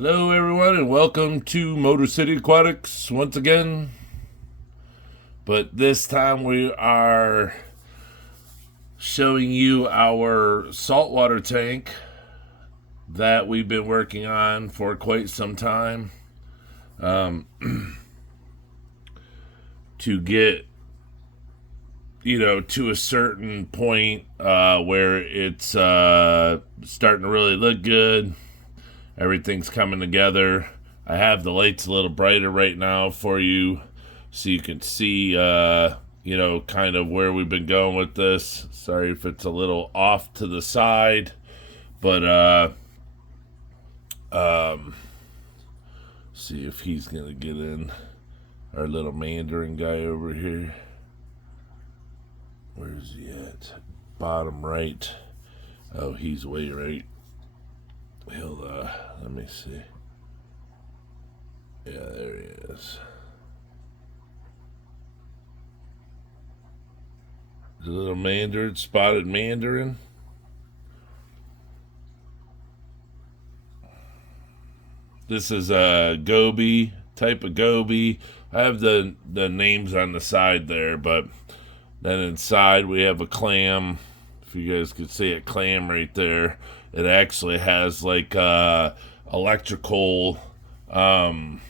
Hello, everyone, and welcome to Motor City Aquatics once again. But this time we are showing you our saltwater tank that we've been working on for quite some time to get, to a certain point where it's starting to really look good. Everything's coming together. I have the lights a little brighter right now for you so you can see, kind of where we've been going with this. Sorry if it's a little off to the side, but, see if he's going to get in. Our little Mandarin guy over here. Where's he at? Bottom right. Oh, he's way right. Let me see. Yeah, there he is. The little Mandarin, spotted Mandarin. This is a goby, type of goby. I have the names on the side there, but then inside we have a clam. If you guys could see a clam right there. It actually has like electrical, I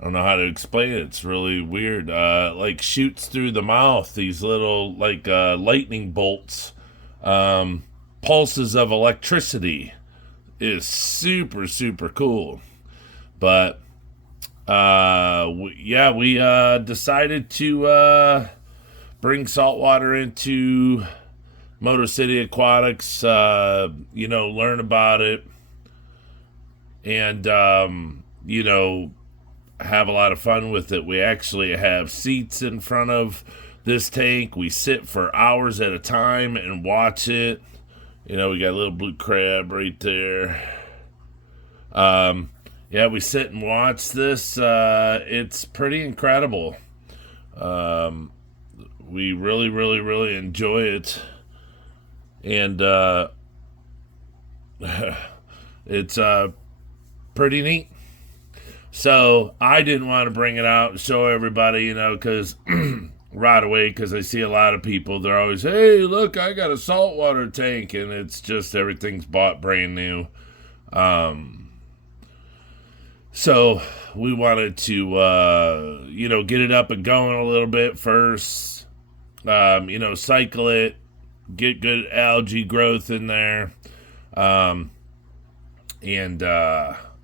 don't know how to explain it. It's really weird. Like shoots through the mouth. These little like lightning bolts, pulses of electricity. Is super super cool. But we decided to bring saltwater into Motor City Aquatics, learn about it, and, have a lot of fun with it. We actually have seats in front of this tank. We sit for hours at a time and watch it. We got a little blue crab right there. We sit and watch this. It's pretty incredible. We really, really, really enjoy it. And it's pretty neat. So I didn't want to bring it out and show everybody, because right away, because I see a lot of people, they're always, hey, look, I got a saltwater tank, and it's just everything's bought brand new. So we wanted to, get it up and going a little bit first, cycle it, get good algae growth in there, and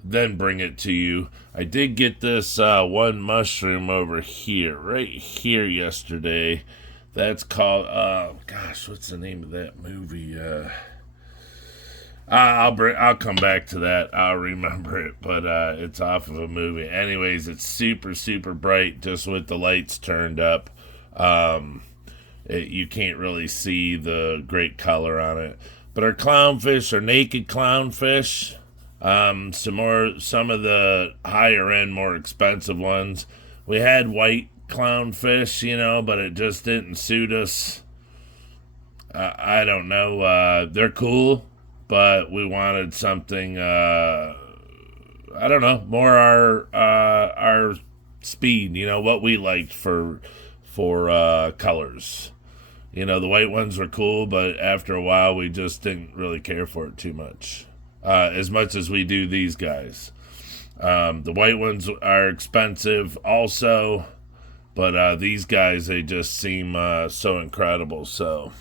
then bring it to you. I did get this one mushroom over here, right here yesterday. That's called, what's the name of that movie? I'll come back to that. I'll remember it, but it's off of a movie. Anyways, it's super super bright, just with the lights turned up. You can't really see the great color on it. But our clownfish are naked clownfish. Some of the higher end, more expensive ones. We had white clownfish, but it just didn't suit us. I don't know. They're cool, but we wanted something. I don't know, more our speed. What we liked for colors. The white ones were cool, but after a while, we just didn't really care for it too much. As much as we do these guys. The white ones are expensive also, but these guys, they just seem so incredible. So,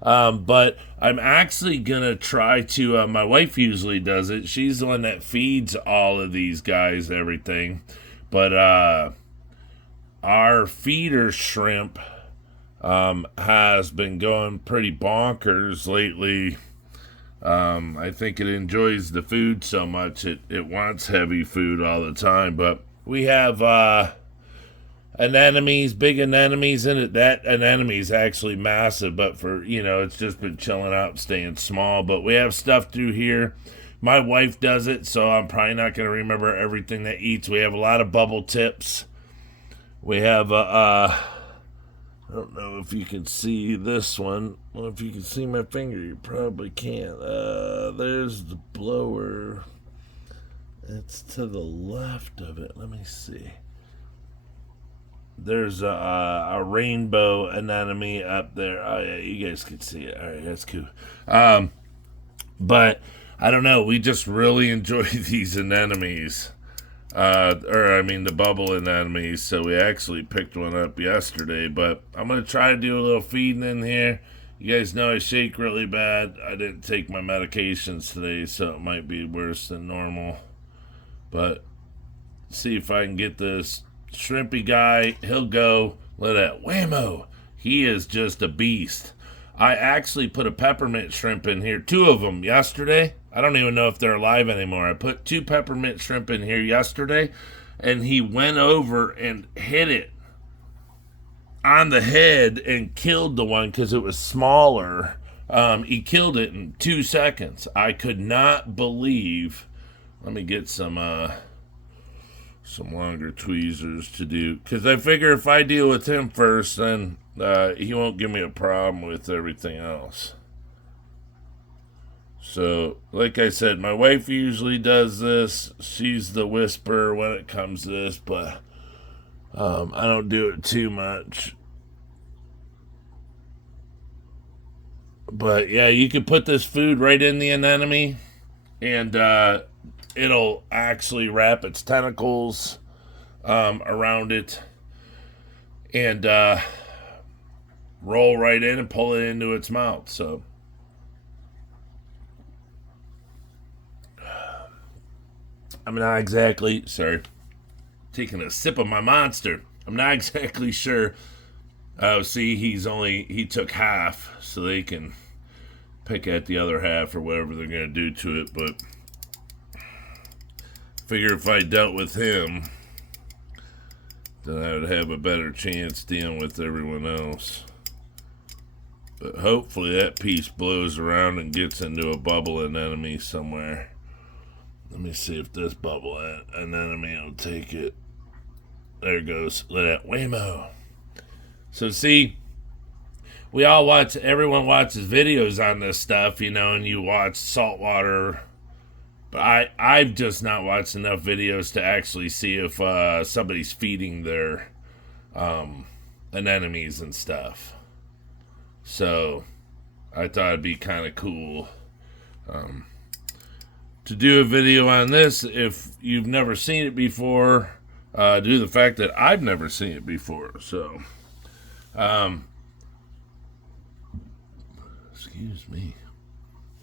but I'm actually going to try to, my wife usually does it. She's the one that feeds all of these guys everything. But our feeder shrimp has been going pretty bonkers lately. I think it enjoys the food so much it wants heavy food all the time. But we have anemones, big anemones in it. That anemone is actually massive, but for it's just been chilling out, staying small. But we have stuff through here. My wife does it, so I'm probably not going to remember everything that eats. We have a lot of bubble tips. We have I don't know if you can see this one. Well, if you can see my finger, you probably can't. There's the blower. It's to the left of it. Let me see. There's a rainbow anemone up there. Oh yeah, you guys can see it. All right, that's cool. But I don't know. We just really enjoy these anemones. Or I mean the bubble anemones. So we actually picked one up yesterday. But I'm gonna try to do a little feeding in here. You guys know I shake really bad. I didn't take my medications today, so it might be worse than normal. But see if I can get this shrimpy guy. He'll go. Look at that. Whammo. He is just a beast. I actually put a peppermint shrimp in here. 2 of them yesterday. I don't even know if they're alive anymore. I put 2 peppermint shrimp in here yesterday, and he went over and hit it on the head and killed the one because it was smaller. He killed it in 2 seconds. I could not believe. Let me get some longer tweezers to do, because I figure if I deal with him first, then he won't give me a problem with everything else. So, like I said, my wife usually does this. She's the whisperer when it comes to this, but I don't do it too much. But yeah, you can put this food right in the anemone, and it'll actually wrap its tentacles around it and roll right in and pull it into its mouth. So I'm not exactly, sorry, taking a sip of my monster. I'm not exactly sure. See, he took half, so they can pick at the other half or whatever they're going to do to it. But figure if I dealt with him, then I would have a better chance dealing with everyone else. But hopefully that piece blows around and gets into a bubble anemone somewhere. Let me see if this bubble anemone will take it. There it goes. Let that whammo. So see, everyone watches videos on this stuff, and you watch saltwater. But I've just not watched enough videos to actually see if somebody's feeding their anemones and stuff. So I thought it'd be kind of cool to do a video on this if you've never seen it before, due to the fact that I've never seen it before. So, excuse me.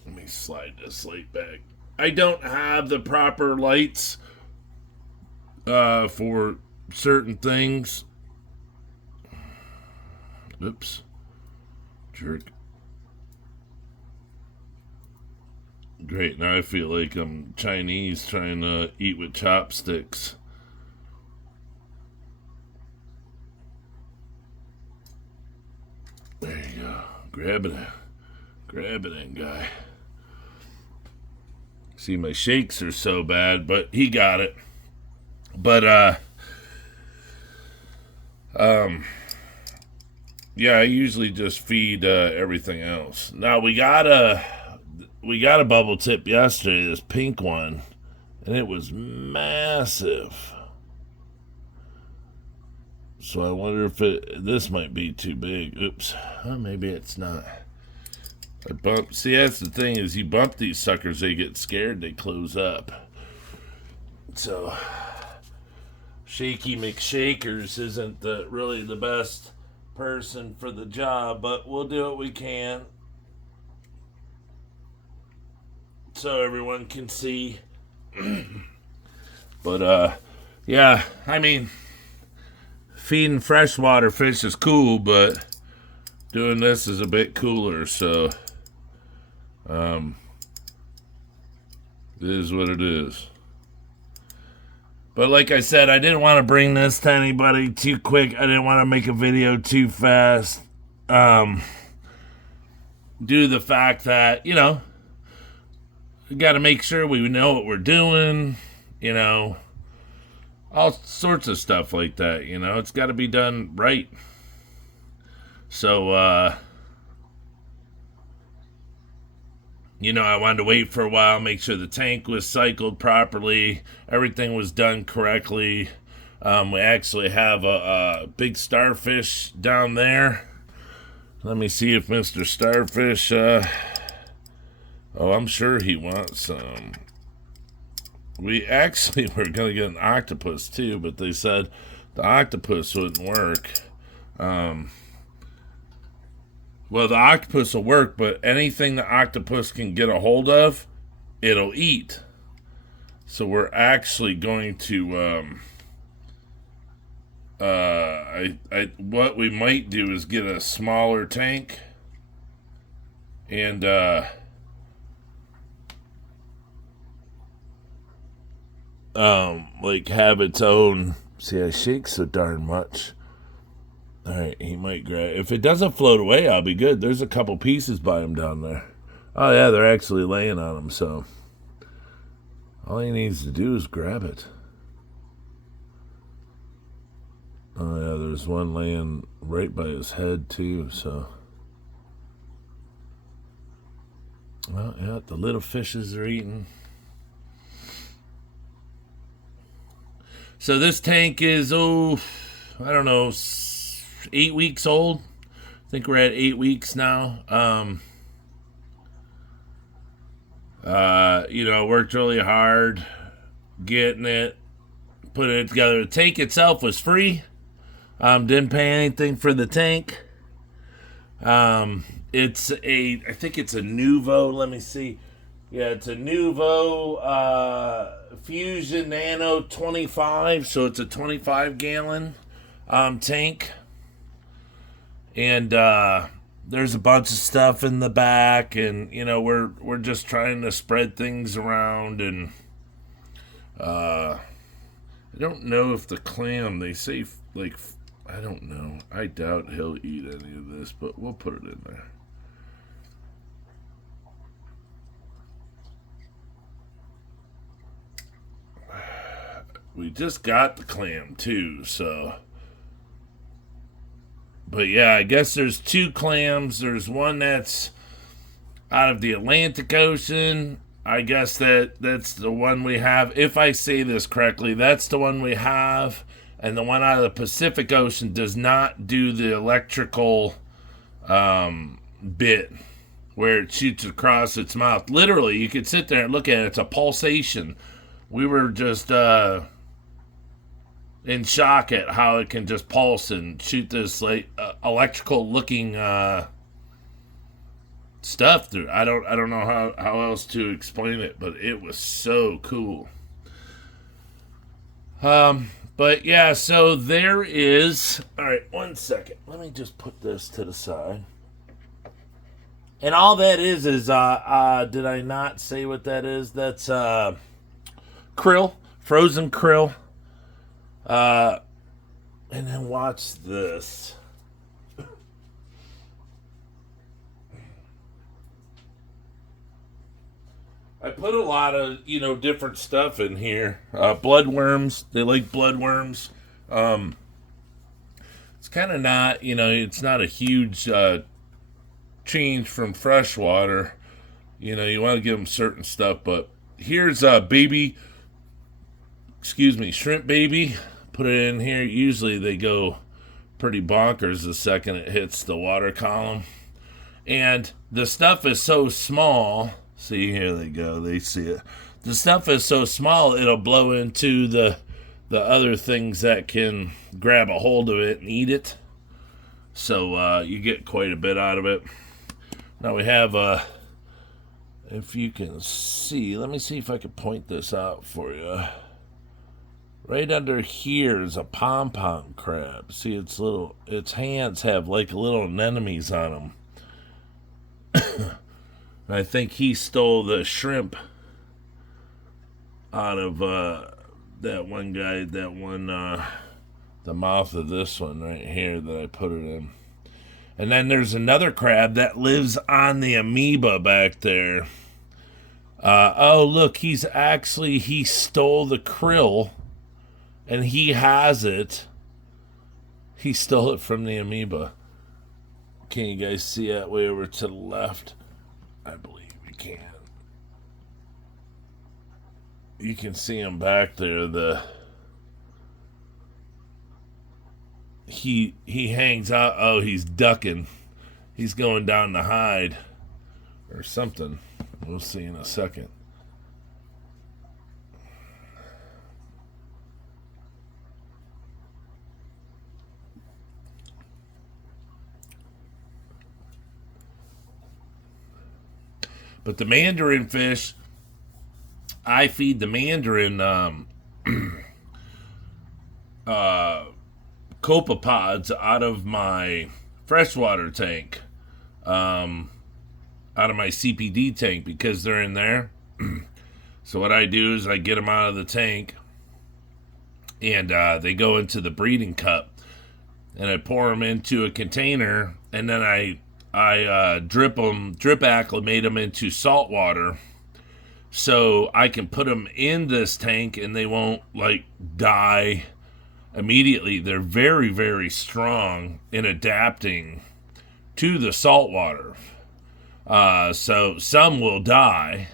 Let me slide this light back. I don't have the proper lights for certain things. Oops. Jerk. Great, now I feel like I'm Chinese trying to eat with chopsticks. There you go. Grab it in, guy. See, my shakes are so bad, but he got it. But, yeah, I usually just feed everything else. Now, we got a bubble tip yesterday, this pink one, and it was massive. So I wonder if this might be too big. Oops. Oh, maybe it's not. See, that's the thing, is you bump these suckers, they get scared, they close up. So, Shaky McShakers isn't really the best person for the job, but we'll do what we can so everyone can see. But, yeah, I mean, feeding freshwater fish is cool, but doing this is a bit cooler, so it is what it is. But like I said, I didn't want to bring this to anybody too quick. I didn't want to make a video too fast. Due to the fact that, we got to make sure we know what we're doing, all sorts of stuff like that, it's got to be done right. So, I wanted to wait for a while, make sure the tank was cycled properly, everything was done correctly. We actually have a big starfish down there. Let me see if Mr. Starfish, I'm sure he wants some. We actually were going to get an octopus too, but they said the octopus wouldn't work. Well, the octopus will work, but anything the octopus can get a hold of, it'll eat. So we're actually going to, what we might do is get a smaller tank and, like have its own. See, I shake so darn much. Alright, he might grab. If it doesn't float away, I'll be good. There's a couple pieces by him down there. Oh, yeah, they're actually laying on him, so all he needs to do is grab it. Oh, yeah, there's one laying right by his head, too, so. Well, yeah, the little fishes are eating. So this tank is, I don't know, 8 weeks old. I think we're at 8 weeks now. Worked really hard getting it, putting it together. The tank itself was free. Didn't pay anything for the tank. I think it's a Nuvo. Let me see. Yeah, it's a Nuvo Fusion Nano 25. So it's a 25 gallon tank. And there's a bunch of stuff in the back, and we're just trying to spread things around. And I don't know if the clam, they say, like, I don't know. I doubt he'll eat any of this, but we'll put it in there. We just got the clam too, so. But yeah, I guess there's 2 clams. There's one that's out of the Atlantic Ocean. I guess that's the one we have. If I say this correctly, that's the one we have. And the one out of the Pacific Ocean does not do the electrical bit where it shoots across its mouth. Literally, you could sit there and look at it. It's a pulsation. We were just in shock at how it can just pulse and shoot this like electrical looking stuff through. I don't know how else to explain it, but it was so cool. But yeah, so there is. All right, 1 second. Let me just put this to the side. And all that is did I not say what that is? That's krill, frozen krill. And then watch this. I put a lot of, different stuff in here. Bloodworms. They like bloodworms. It's kind of not, it's not a huge change from freshwater. You want to give them certain stuff, but here's a shrimp baby. Put it in here. Usually they go pretty bonkers the second it hits the water column. And the stuff is so small. See, here they go. They see it. The stuff is so small, it'll blow into the other things that can grab a hold of it and eat it. So you get quite a bit out of it. Now we have, if you can see, let me see if I can point this out for you. Right under here is a pom-pom crab. See, its hands have like little anemones on them. I think he stole the shrimp out of that one guy, the mouth of this one right here that I put it in. And then there's another crab that lives on the amoeba back there. Look, he stole the krill, and he has it. He stole it from the amoeba. Can you guys see that way over to the left? I believe you can. You can see him back there. He hangs out. Oh, he's ducking. He's going down to hide or something. We'll see in a second. But the mandarin fish, I feed the mandarin copepods out of my freshwater tank, out of my CPD tank because they're in there. So what I do is I get them out of the tank, and they go into the breeding cup, and I pour them into a container, and then I drip acclimate them into salt water, so I can put them in this tank and they won't like die immediately. They're very, very strong in adapting to the salt water. So some will die,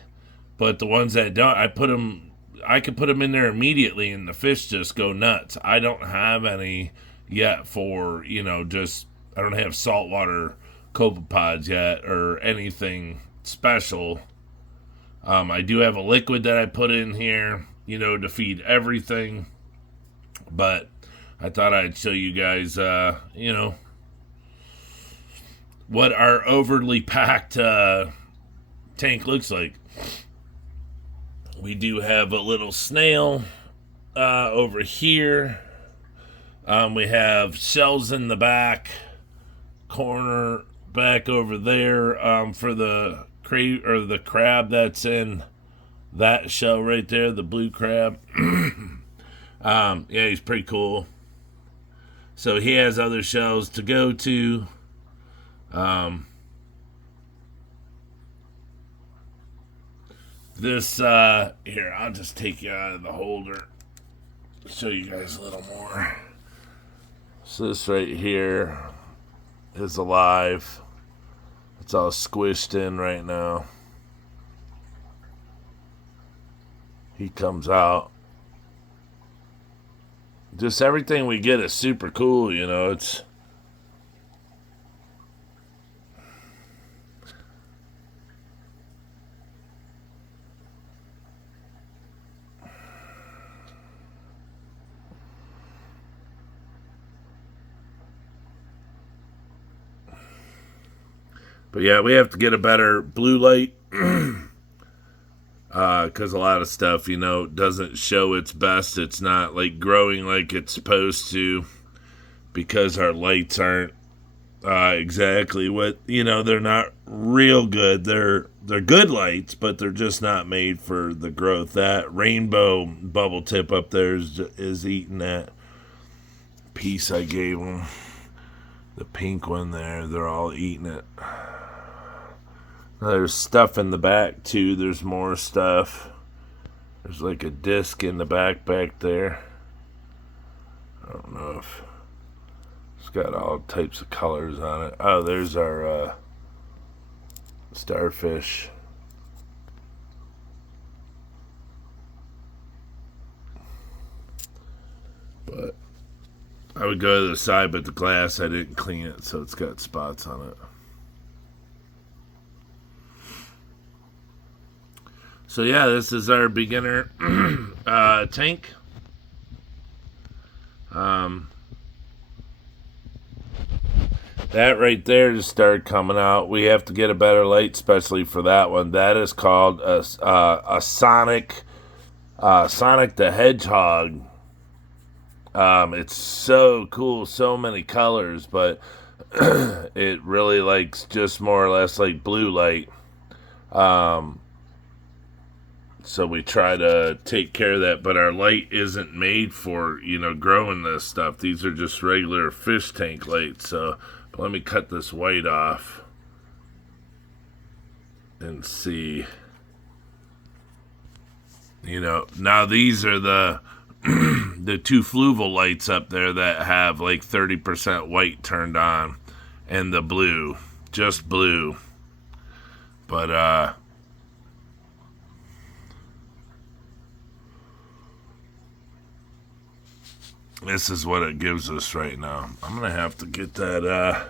but the ones that don't, I can put them in there immediately and the fish just go nuts. I don't have any yet for, just, I don't have saltwater copepods yet or anything special. I do have a liquid that I put in here, to feed everything. But I thought I'd show you guys, what our overly packed tank looks like. We do have a little snail over here. We have shells in the back corner back over there for the the crab that's in that shell right there, the blue crab. Yeah, he's pretty cool. So he has other shells to go to. This here, I'll just take you out of the holder, show you guys a little more. So this right here is alive. It's all squished in right now. He comes out. Just everything we get is super cool, it's but yeah, we have to get a better blue light because a lot of stuff, doesn't show its best. It's not like growing like it's supposed to because our lights aren't exactly what, they're not real good. They're good lights, but they're just not made for the growth. That rainbow bubble tip up there is eating that piece I gave them. The pink one there, they're all eating it. There's stuff in the back too. There's more stuff. There's like a disc in the back there. I don't know if it's got all types of colors on it. Oh, there's our starfish. But I would go to the side, but the glass, I didn't clean it, so it's got spots on it. So yeah, this is our beginner tank. That right there just started coming out. We have to get a better light, especially for that one. That is called a Sonic the Hedgehog. It's so cool, so many colors, but it really likes just more or less like blue light. So we try to take care of that, but our light isn't made for, growing this stuff. These are just regular fish tank lights. So let me cut this white off and see. Now these are the the two fluval lights up there that have like 30% white turned on and the blue, just blue. But This is what it gives us right now. I'm gonna have to get that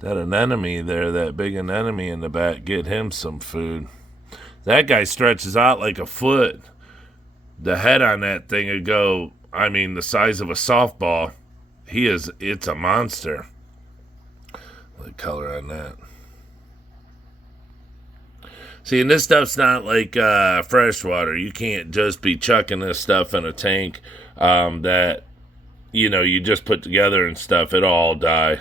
anemone there, that big anemone in the back, get him some food. That guy stretches out like a foot. The head on that thing would go, I mean, the size of a softball. It's a monster. The color on that. See, and this stuff's not like freshwater. You can't just be chucking this stuff in a tank that, you just put together and stuff. It'll all die.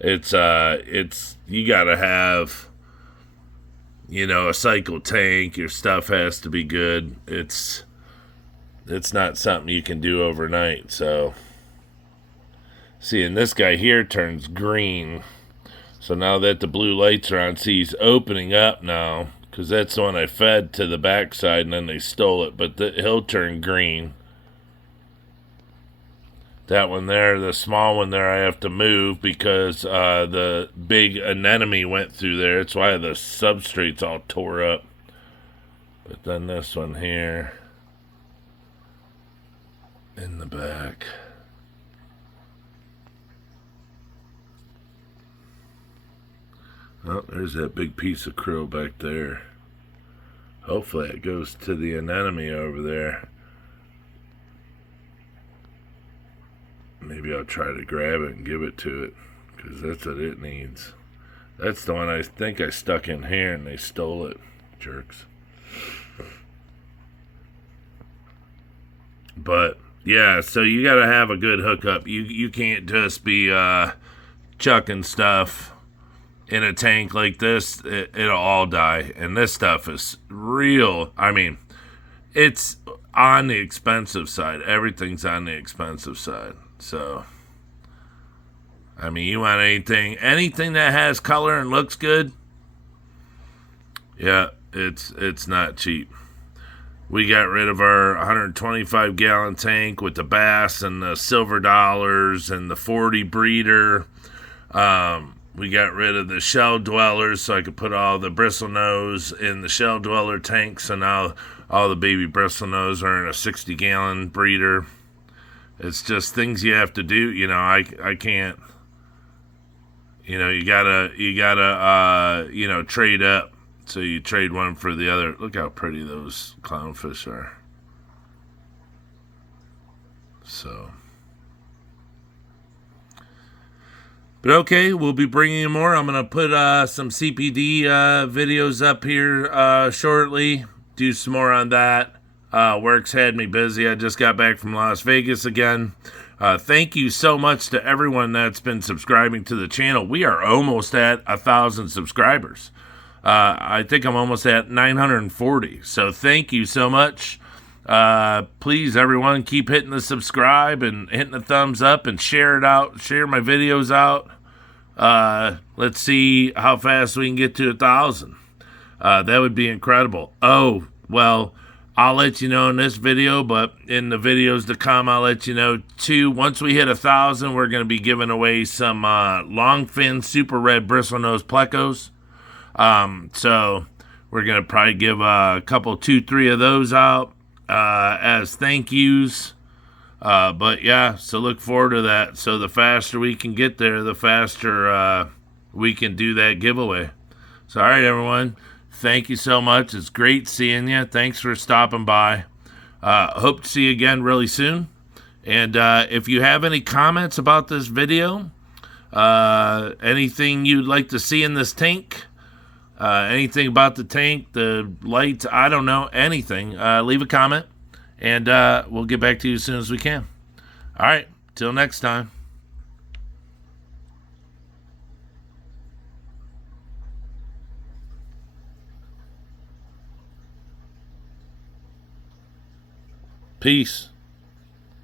It's you gotta have, a cycle tank. Your stuff has to be good. It's not something you can do overnight. So, see, and this guy here turns green. So now that the blue lights are on, see, he's opening up now, because that's the one I fed to the backside and then they stole it. But he'll turn green. That one there, the small one there, I have to move because the big anemone went through there. That's why the substrate's all tore up. But then this one here in the back. Oh, there's that big piece of krill back there. Hopefully it goes to the anemone over there. Maybe I'll try to grab it and give it to it, because that's what it needs. That's the one I think I stuck in here and they stole it. Jerks. But, yeah, so you gotta have a good hookup. You can't just be chucking stuff in a tank like this. It'll all die. And this stuff is real. I mean, it's on the expensive side. Everything's on the expensive side. So, I mean, you want anything that has color and looks good? Yeah, it's not cheap. We got rid of our 125-gallon tank with the bass and the silver dollars and the 40 breeder. We got rid of the shell dwellers so I could put all the bristlenose in the shell dweller tanks, and now all the baby bristlenose are in a 60-gallon breeder. It's just things you have to do. I can't. You gotta trade up. So you trade one for the other. Look how pretty those clownfish are. So. But okay, we'll be bringing you more. I'm going to put some CPD videos up here shortly. Do some more on that. Work's had me busy. I just got back from Las Vegas again. Thank you so much to everyone that's been subscribing to the channel. We are almost at 1,000 subscribers. I think I'm almost at 940. So thank you so much. Please, everyone, keep hitting the subscribe and hitting the thumbs up and share it out. Share my videos out. Let's see how fast we can get to 1,000. That would be incredible. Oh, well, I'll let you know in this video, but in the videos to come, I'll let you know too. Once we hit 1,000, we're going to be giving away some longfin super red bristlenose plecos. So we're going to probably give a couple, 2-3 of those out as thank yous. But yeah, so look forward to that. So the faster we can get there, the faster we can do that giveaway. So all right, everyone. Thank you so much. It's great seeing you. Thanks for stopping by. Hope to see you again really soon. And if you have any comments about this video, anything you'd like to see in this tank, anything about the tank, the lights, I don't know, anything, leave a comment, and we'll get back to you as soon as we can. All right, till next time. Peace.